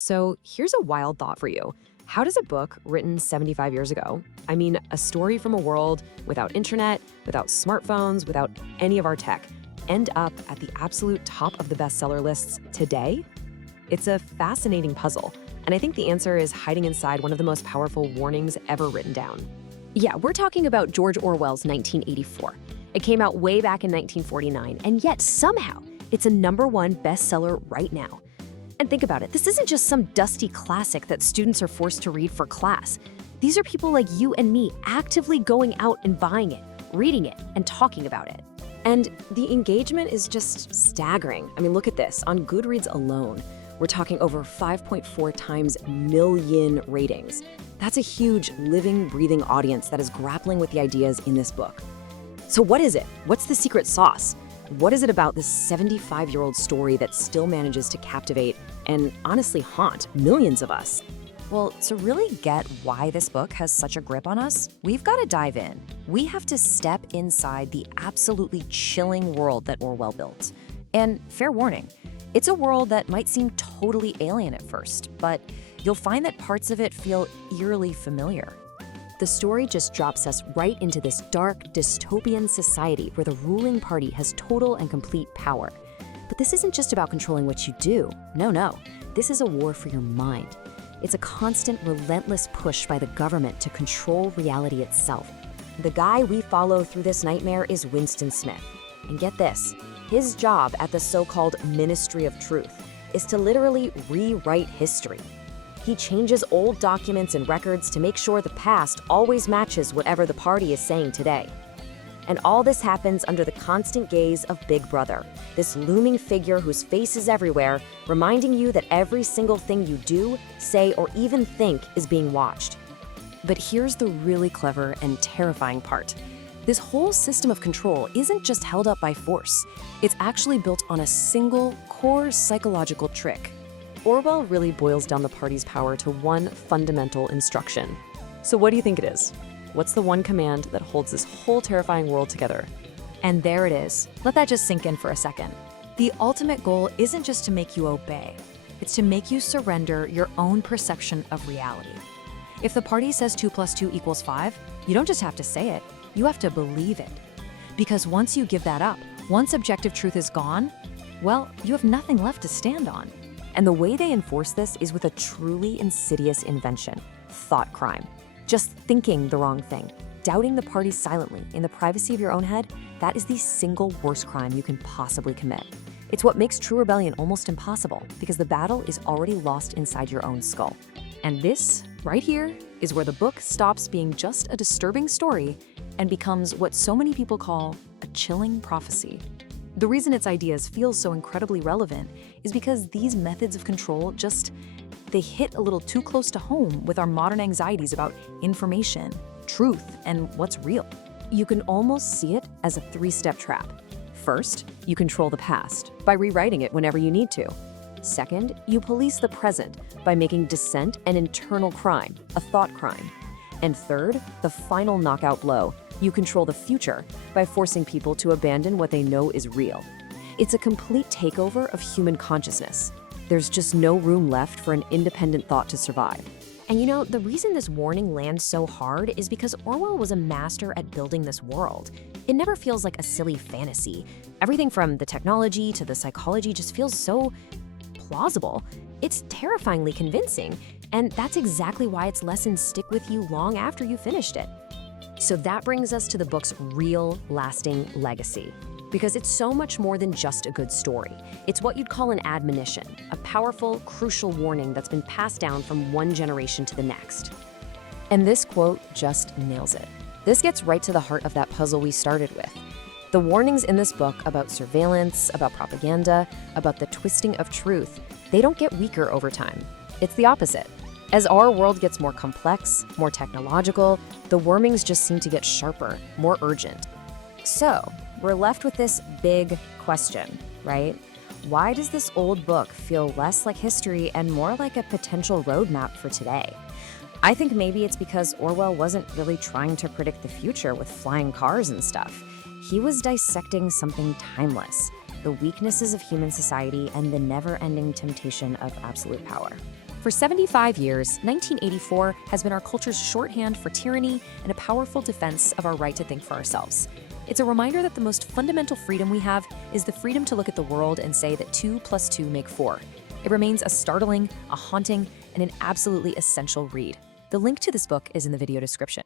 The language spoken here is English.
So here's a wild thought for you. How does a book written 75 years ago, I mean, a story from a world without internet, without smartphones, without any of our tech, end up at the absolute top of the bestseller lists today? It's a fascinating puzzle, and I think the answer is hiding inside one of the most powerful warnings ever written down. Yeah, we're talking about George Orwell's 1984. It came out way back in 1949, and yet somehow it's a #1 bestseller right now. And think about it, this isn't just some dusty classic that students are forced to read for class. These are people like you and me actively going out and buying it, reading it, and talking about it. And the engagement is just staggering. I mean, look at this. On Goodreads alone, we're talking over 5.4 times million ratings. That's a huge living, breathing audience that is grappling with the ideas in this book. So what is it? What's the secret sauce? What is it about this 75-year-old story that still manages to captivate and honestly haunt millions of us? Well, to really get why this book has such a grip on us, we've got to dive in. We have to step inside the absolutely chilling world that Orwell built. And fair warning, it's a world that might seem totally alien at first, but you'll find that parts of it feel eerily familiar. The story just drops us right into this dark, dystopian society where the ruling party has total and complete power. But this isn't just about controlling what you do. No. This is a war for your mind. It's a constant, relentless push by the government to control reality itself. The guy we follow through this nightmare is Winston Smith. And get this, his job at the so-called Ministry of Truth is to literally rewrite history. He changes old documents and records to make sure the past always matches whatever the party is saying today. And all this happens under the constant gaze of Big Brother, this looming figure whose face is everywhere, reminding you that every single thing you do, say, or even think is being watched. But here's the really clever and terrifying part. This whole system of control isn't just held up by force. It's actually built on a single core psychological trick. Orwell really boils down the party's power to one fundamental instruction. So what do you think it is? What's the one command that holds this whole terrifying world together? And there it is. Let that just sink in for a second. The ultimate goal isn't just to make you obey. It's to make you surrender your own perception of reality. If the party says 2 + 2 = 5, you don't just have to say it, you have to believe it. Because once you give that up, once objective truth is gone, well, you have nothing left to stand on. And the way they enforce this is with a truly insidious invention, thought crime. Just thinking the wrong thing, doubting the party silently in the privacy of your own head, that is the single worst crime you can possibly commit. It's what makes true rebellion almost impossible, because the battle is already lost inside your own skull. And this, right here, is where the book stops being just a disturbing story and becomes what so many people call a chilling prophecy. The reason its ideas feel so incredibly relevant is because these methods of control they hit a little too close to home with our modern anxieties about information, truth, and what's real. You can almost see it as a 3-step trap. First, you control the past by rewriting it whenever you need to. Second, you police the present by making dissent an internal crime, a thought crime. And third, the final knockout blow, you control the future by forcing people to abandon what they know is real. It's a complete takeover of human consciousness. There's just no room left for an independent thought to survive. And you know, the reason this warning lands so hard is because Orwell was a master at building this world. It never feels like a silly fantasy. Everything from the technology to the psychology just feels so plausible. It's terrifyingly convincing, and that's exactly why its lessons stick with you long after you finished it. So that brings us to the book's real, lasting legacy. Because it's so much more than just a good story. It's what you'd call an admonition, a powerful, crucial warning that's been passed down from one generation to the next. And this quote just nails it. This gets right to the heart of that puzzle we started with. The warnings in this book about surveillance, about propaganda, about the twisting of truth, they don't get weaker over time. It's the opposite. As our world gets more complex, more technological, the warnings just seem to get sharper, more urgent. So, we're left with this big question, right? Why does this old book feel less like history and more like a potential roadmap for today? I think maybe it's because Orwell wasn't really trying to predict the future with flying cars and stuff. He was dissecting something timeless, the weaknesses of human society and the never-ending temptation of absolute power. For 75 years, 1984 has been our culture's shorthand for tyranny and a powerful defense of our right to think for ourselves. It's a reminder that the most fundamental freedom we have is the freedom to look at the world and say that 2 + 2 make 4. It remains a startling, a haunting, and an absolutely essential read. The link to this book is in the video description.